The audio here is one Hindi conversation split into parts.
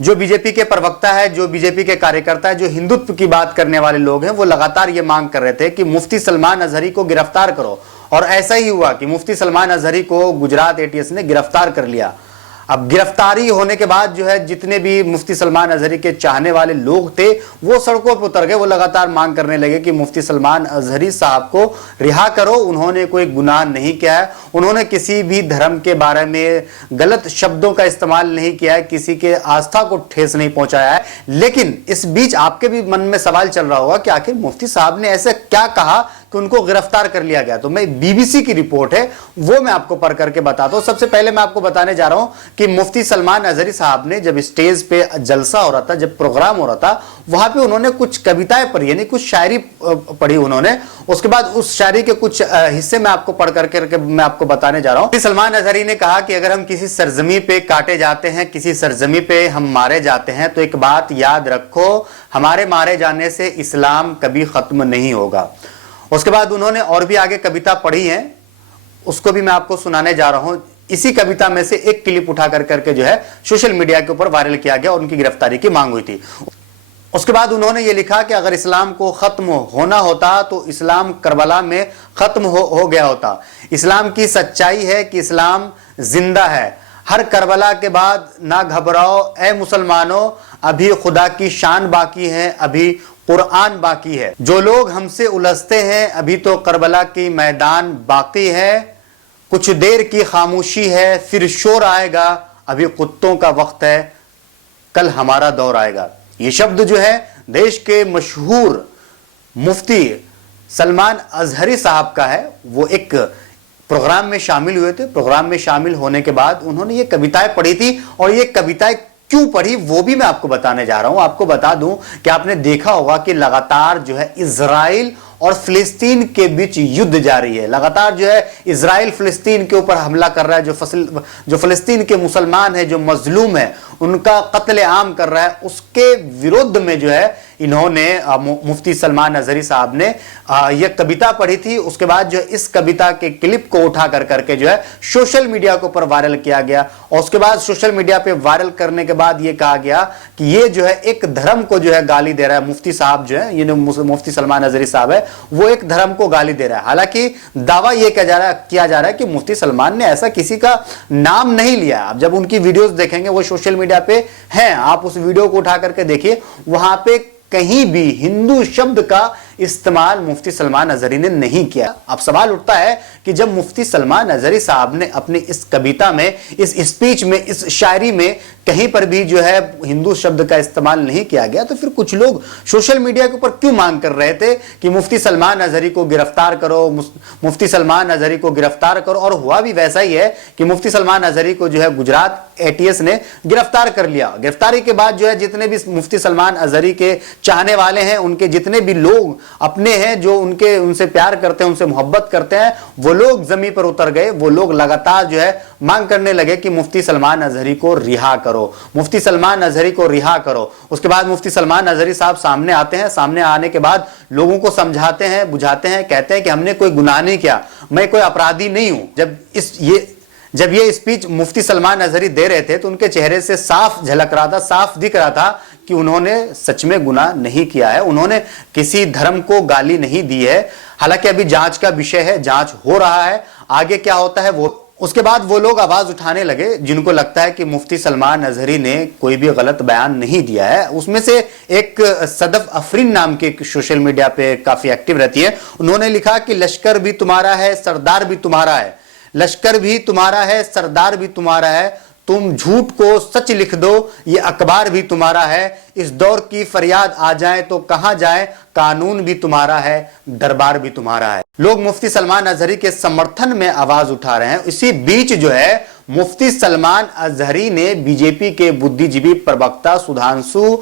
जो बीजेपी के प्रवक्ता है, जो बीजेपी के कार्यकर्ता है, जो हिंदुत्व की बात करने वाले लोग हैं, वो लगातार ये मांग कर रहे थे कि मुफ्ती सलमान अजहरी को गिरफ्तार करो। और ऐसा ही हुआ कि मुफ्ती सलमान अजहरी को गुजरात एटीएस ने गिरफ्तार कर लिया। अब गिरफ्तारी होने के बाद जो है जितने भी मुफ्ती सलमान अजहरी के चाहने वाले लोग थे वो सड़कों पर उतर गए। वो लगातार मांग करने लगे कि मुफ्ती सलमान अजहरी साहब को रिहा करो, उन्होंने कोई गुनाह नहीं किया है, उन्होंने किसी भी धर्म के बारे में गलत शब्दों का इस्तेमाल नहीं किया है, किसी के आस्था को ठेस नहीं पहुंचाया है। लेकिन इस बीच आपके भी मन में सवाल चल रहा होगा कि आखिर मुफ्ती साहब ने ऐसा क्या कहा कि उनको गिरफ्तार कर लिया गया। तो मैं बीबीसी की रिपोर्ट है वो मैं आपको पढ़ करके बताता हूं। सबसे पहले मैं आपको बताने जा रहा हूं कि मुफ्ती सलमान अजहरी साहब ने जब स्टेज पे जलसा हो रहा था, जब प्रोग्राम हो रहा था, वहां पे उन्होंने कुछ कविताएं पढ़ी, यानी कुछ शायरी पढ़ी उन्होंने। उसके बाद उस शायरी के कुछ हिस्से में आपको पढ़ करके मैं आपको बताने जा रहा हूं। सलमान अजहरी ने कहा कि अगर हम किसी सरजमी पे काटे जाते हैं, किसी सरजमी पे हम मारे जाते हैं, तो एक बात याद रखो, हमारे मारे जाने से इस्लाम कभी खत्म नहीं होगा। उसके बाद उन्होंने और भी आगे कविता पढ़ी है, उसको भी मैं आपको सुनाने जा रहा हूं। इसी कविता में से एक क्लिप उठा करके जो है सोशल मीडिया के ऊपर वायरल किया गया और उनकी गिरफ्तारी की मांग हुई थी। उसके बाद उन्होंने ये लिखा कि अगर इस्लाम को खत्म होना होता तो इस्लाम करबला में खत्म हो गया होता। इस्लाम की सच्चाई है कि इस्लाम जिंदा है। हर करबला के बाद ना घबराओ ए मुसलमानों, अभी खुदा की शान बाकी है, अभी कुरान बाकी है। जो लोग हमसे उलझते हैं, अभी तो करबला की मैदान बाकी है। कुछ देर की खामोशी है, फिर शोर आएगा, अभी कुत्तों का वक्त है, कल हमारा दौर आएगा। ये शब्द जो है देश के मशहूर मुफ्ती सलमान अजहरी साहब का है। वो एक प्रोग्राम में शामिल हुए थे। प्रोग्राम में शामिल होने के बाद उन्होंने ये कविताएं पढ़ी थी और ये कविताएं क्यों पढ़ी वो भी मैं आपको बताने जा रहा हूं। आपको बता दूं कि आपने देखा होगा कि लगातार जो है इजराइल और फिलिस्तीन के बीच युद्ध जारी है। लगातार जो है इजराइल फिलिस्तीन के ऊपर हमला कर रहा है। जो फिलिस्तीन के मुसलमान है, जो मजलूम है, उनका कत्ले आम कर रहा है। उसके विरुद्ध में जो है इन्होंने मुफ्ती सलमान अजहरी साहब ने यह कविता पढ़ी थी। उसके बाद जो इस कविता के क्लिप को उठा करके जो है सोशल मीडिया के ऊपर वायरल किया गया। और उसके बाद सोशल मीडिया पे वायरल करने के बाद यह कहा गया कि ये जो है एक धर्म को जो है गाली दे रहा है। मुफ्ती साहब जो है, ये मुफ्ती सलमान अजहरी साहब है, वो एक धर्म को गाली दे रहा है। हालांकि दावा यह किया जा रहा है कि मुफ्ती सलमान ने ऐसा किसी का नाम नहीं लिया। आप जब उनकी वीडियोस देखेंगे, वो सोशल मीडिया पे हैं, आप उस वीडियो को उठा करके देखिए, वहां पे कहीं भी हिंदू शब्द का इस्तेमाल मुफ्ती सलमान अजहरी ने नहीं किया। अब सवाल उठता है कि जब मुफ्ती सलमान अजहरी साहब ने अपनी इस कविता में, इस स्पीच में, इस शायरी में कहीं पर भी जो है हिंदू शब्द का इस्तेमाल नहीं किया गया, तो फिर कुछ लोग सोशल मीडिया के ऊपर क्यों मांग कर रहे थे कि मुफ्ती सलमान अजहरी को गिरफ्तार करो, मुफ्ती सलमान अजहरी को गिरफ्तार करो। और हुआ भी वैसा ही है कि मुफ्ती सलमान अजहरी को जो है गुजरात एटीएस ने गिरफ्तार कर लिया। गिरफ्तारी के बाद जो है जितने भी मुफ्ती सलमान अजहरी के चाहने वाले हैं, उनके जितने भी लोग अपने हैं जो उनसे प्यार करते हैं, उनसे मोहब्बत करते हैं, वो लोग जमीन पर उतर गए। वो लोग लगातार जो है मांग करने लगे कि मुफ्ती सलमान अजहरी को रिहा करो, मुफ्ती सलमान अजहरी को रिहा करो। उसके बाद मुफ्ती सलमान अजहरी साहब सामने आते हैं। सामने आने के बाद लोगों को समझाते हैं, बुझाते हैं, कहते हैं कि हमने कोई गुनाह नहीं किया, मैं कोई अपराधी नहीं हूं। जब ये स्पीच मुफ्ती सलमान अजहरी दे रहे थे तो उनके चेहरे से साफ झलक रहा था, साफ दिख रहा था कि उन्होंने सच में गुनाह नहीं किया है, उन्होंने किसी धर्म को गाली नहीं दी है। हालांकि अभी जांच का विषय है, जांच हो रहा है, आगे क्या होता है वो। उसके बाद वो लोग आवाज उठाने लगे जिनको लगता है कि मुफ्ती सलमान अजहरी ने कोई भी गलत बयान नहीं दिया है। उसमें से एक सदफ अफरीन नाम के सोशल मीडिया पे काफी एक्टिव रहती है। उन्होंने लिखा कि लश्कर भी तुम्हारा है, सरदार भी तुम्हारा है, लश्कर भी तुम्हारा है, सरदार भी तुम्हारा है, तुम झूठ को सच लिख दो, ये अखबार भी तुम्हारा है। इस दौर की फरियाद आ जाए तो कहां जाए, कानून भी तुम्हारा है, दरबार भी तुम्हारा है। लोग मुफ्ती सलमान अजहरी के समर्थन में आवाज उठा रहे हैं। इसी बीच जो है मुफ्ती सलमान अजहरी ने बीजेपी के बुद्धिजीवी प्रवक्ता सुधांशु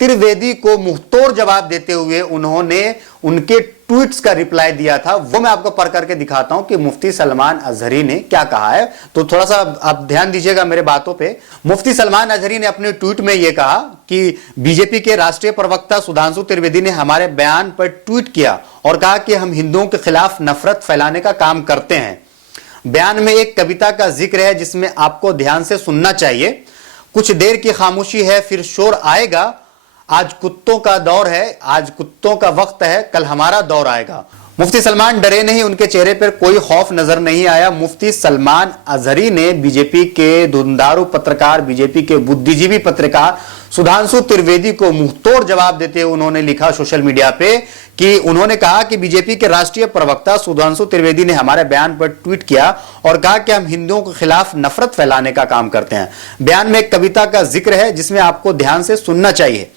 त्रिवेदी को मुंहतोड़ जवाब देते हुए उन्होंने उनके ट्वीट्स का रिप्लाई दिया था। वो मैं आपको पढ़ करके दिखाता हूं कि मुफ्ती सलमान अजहरी ने क्या कहा है। तो थोड़ा सा आप ध्यान दीजिएगा मेरे बातों पे। मुफ्ती सलमान अजहरी ने अपने ट्वीट में यह कहा कि बीजेपी के राष्ट्रीय प्रवक्ता सुधांशु त्रिवेदी ने हमारे बयान पर ट्वीट किया और कहा कि हम हिंदुओं के खिलाफ नफरत फैलाने का काम करते हैं। बयान में एक कविता का जिक्र है जिसमें आपको ध्यान से सुनना चाहिए। कुछ देर की खामोशी है फिर शोर आएगा, आज कुत्तों का दौर है, आज कुत्तों का वक्त है, कल हमारा दौर आएगा। मुफ्ती सलमान डरे नहीं, उनके चेहरे पर कोई खौफ नजर नहीं आया। मुफ्ती सलमान अजहरी ने बीजेपी के धुंधारू पत्रकार, बीजेपी के बुद्धिजीवी पत्रकार सुधांशु त्रिवेदी को मुंहतोड़ जवाब देते हुए उन्होंने लिखा सोशल मीडिया पे कि उन्होंने कहा कि बीजेपी के राष्ट्रीय प्रवक्ता सुधांशु त्रिवेदी ने हमारे बयान पर ट्वीट किया और कहा कि हम हिंदुओं के खिलाफ नफरत फैलाने का काम करते हैं। बयान में एक कविता का जिक्र है जिसमें आपको ध्यान से सुनना चाहिए।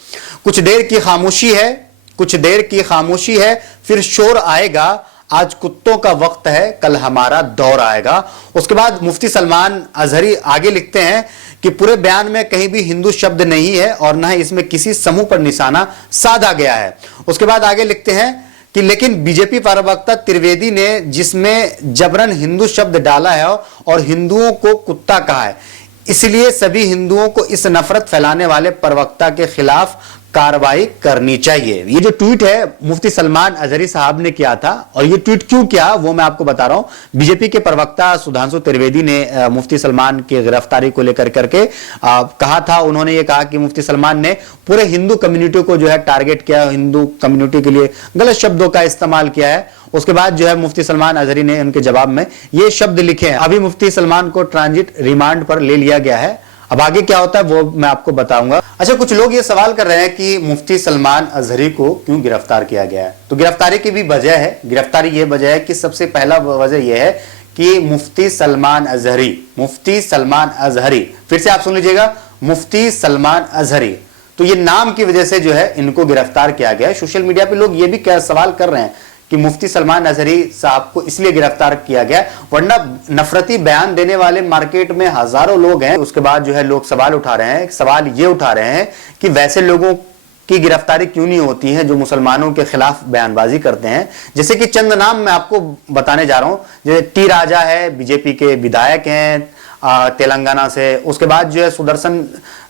कुछ देर की खामोशी है, कुछ देर की खामोशी है फिर शोर आएगा, आज कुत्तों का वक्त है, कल हमारा दौर आएगा। उसके बाद मुफ्ती सलमान अजहरी आगे लिखते हैं कि पूरे बयान में कहीं भी हिंदू शब्द नहीं है और न ही इसमें किसी समूह पर निशाना साधा गया है। उसके बाद आगे लिखते हैं कि लेकिन बीजेपी प्रवक्ता त्रिवेदी ने जिसमें जबरन हिंदू शब्द डाला है और हिंदुओं को कुत्ता कहा है, इसलिए सभी हिंदुओं को इस नफरत फैलाने वाले प्रवक्ता के खिलाफ कार्रवाई करनी चाहिए। ये जो ट्वीट है मुफ्ती सलमान अजहरी साहब ने किया था, और ये ट्वीट क्यों किया वो मैं आपको बता रहा हूं। बीजेपी के प्रवक्ता सुधांशु त्रिवेदी ने मुफ्ती सलमान की गिरफ्तारी को लेकर करके कहा था, उन्होंने ये कहा कि मुफ्ती सलमान ने पूरे हिंदू कम्युनिटी को जो है टारगेट किया, हिंदू कम्युनिटी के लिए गलत शब्दों का इस्तेमाल किया है। उसके बाद जो है मुफ्ती सलमान अजहरी ने उनके जवाब में ये शब्द लिखे हैं। अभी मुफ्ती सलमान को ट्रांजिट रिमांड पर ले लिया गया है, अब आगे क्या होता है वो मैं आपको बताऊंगा। अच्छा, कुछ लोग ये सवाल कर रहे हैं कि मुफ्ती सलमान अजहरी को क्यों गिरफ्तार किया गया है। तो गिरफ्तारी की भी वजह है, गिरफ्तारी ये वजह है कि सबसे पहला वजह यह है कि मुफ्ती सलमान अजहरी, मुफ्ती सलमान अजहरी, फिर से आप सुन लीजिएगा, मुफ्ती सलमान अजहरी, तो ये नाम की वजह से जो है इनको गिरफ्तार किया गया है। सोशल मीडिया पे लोग ये भी क्या सवाल कर रहे हैं कि मुफ्ती सलमान अजहरी साहब को इसलिए गिरफ्तार किया गया, वरना नफरती बयान देने वाले मार्केट में हजारों लोग हैं। उसके बाद जो है लोग सवाल उठा रहे हैं, सवाल ये उठा रहे हैं कि वैसे लोगों की गिरफ्तारी क्यों नहीं होती है जो मुसलमानों के खिलाफ बयानबाजी करते हैं। जैसे कि चंद नाम मैं आपको बताने जा रहा हूं, जैसे टी राजा है, बीजेपी के विधायक हैं तेलंगाना से। उसके बाद जो है सुदर्शन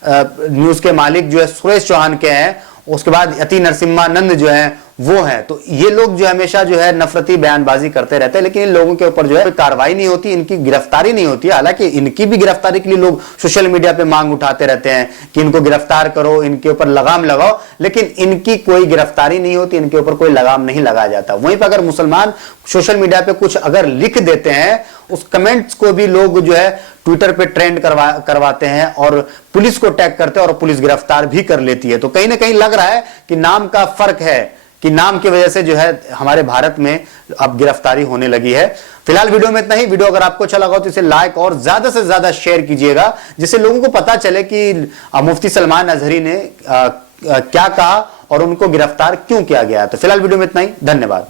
न्यूज के मालिक जो है सुरेश चौहान के हैं। उसके बाद यति नरसिम्हानंद जो है वो है। तो ये लोग जो हमेशा जो है नफरती बयानबाजी करते रहते हैं, लेकिन इन लोगों के ऊपर जो है कार्रवाई नहीं होती, इनकी गिरफ्तारी नहीं होती। हालांकि इनकी भी गिरफ्तारी के लिए लोग सोशल मीडिया पे मांग उठाते रहते हैं कि इनको गिरफ्तार करो, इनके ऊपर लगाम लगाओ, लेकिन इनकी कोई गिरफ्तारी नहीं होती, इनके ऊपर कोई लगाम नहीं लगाया जाता। वहीं पर अगर मुसलमान सोशल मीडिया पे कुछ अगर लिख देते हैं, उस कमेंट्स को भी लोग जो है ट्विटर पे ट्रेंड करवाते हैं और पुलिस को टैग करते हैं और पुलिस गिरफ्तार भी कर लेती है। तो कहीं ना कहीं लग रहा है कि नाम का फर्क है, कि नाम की वजह से जो है हमारे भारत में अब गिरफ्तारी होने लगी है। फिलहाल वीडियो में इतना ही। वीडियो अगर आपको अच्छा लगा तो इसे लाइक और ज्यादा से ज्यादा शेयर कीजिएगा, जिससे लोगों को पता चले कि मुफ्ती सलमान अजहरी ने क्या कहा और उनको गिरफ्तार क्यों किया गया। तो फिलहाल वीडियो में इतना ही, धन्यवाद।